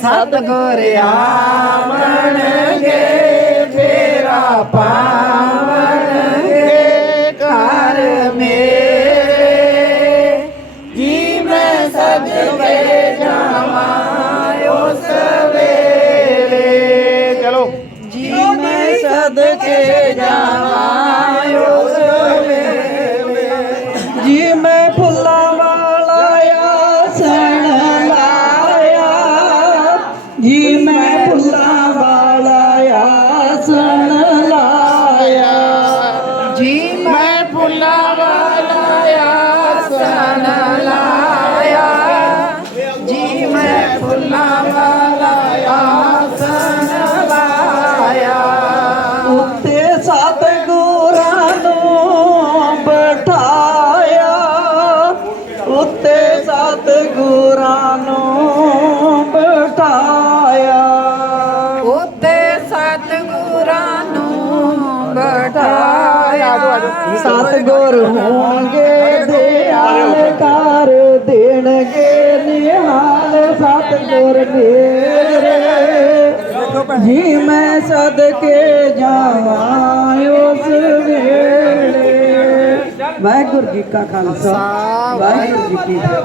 ਸਤਗੁਰ ਆਵਣਗੇ ਫੇਰਾ ਪਾਵਣਗੇ ਘਰ ਮੇਰੇ। ਜੀ ਮੈਂ ਸਦਕੇ ਜਾਵਾਂ ਉਸ ਵੇਲੇ। ਚਲੋ। ਜੀ ਮੈਂ ਸਦਕੇ ਜਾਵਾਂ ਮੈਂ ਸਤਗੁਰ ਹੋਣਗੇ ਦਿਆਲ ਕਰ ਦੇਣਗੇ ਨਿਹਾਲ ਸਤਗੁਰ ਮੇਰੇ। ਜੀ ਮੈਂ ਸਦਕੇ ਜਾਵਾਂ ਉਸ ਵੇਲੇ। ਵਾਹਿਗੁਰੂ ਜੀ ਕਾ ਖਾਲਸਾ ਵਾਹਿਗੁਰੂ ਜੀ ਕੀ ਫਤਿਹ।